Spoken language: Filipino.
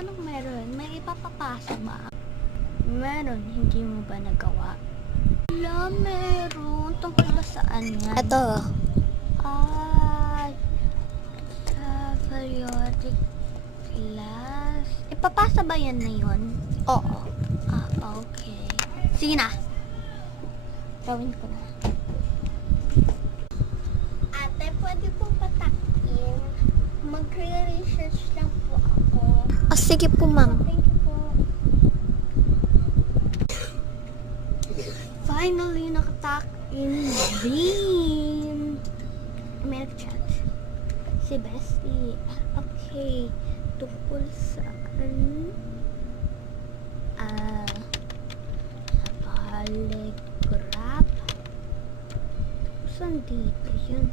Anong meron? May ipapapasa ba? Meron, hindi mo ba nagawa? Wala, meron. Tungkol ba saan yan? Ito. Periodic class. Ipapasa ba yan na yun? Oo. Okay. Sige na. Gawin ko na. Ate, pwede po patakin. Magre-research lang po ako. Sige po, ma'am. Thank you po. Finally, nakatak in din. May nag-chat. Si Bestie. Okay. Tungkol saan? Polygraph. Saan dito yun?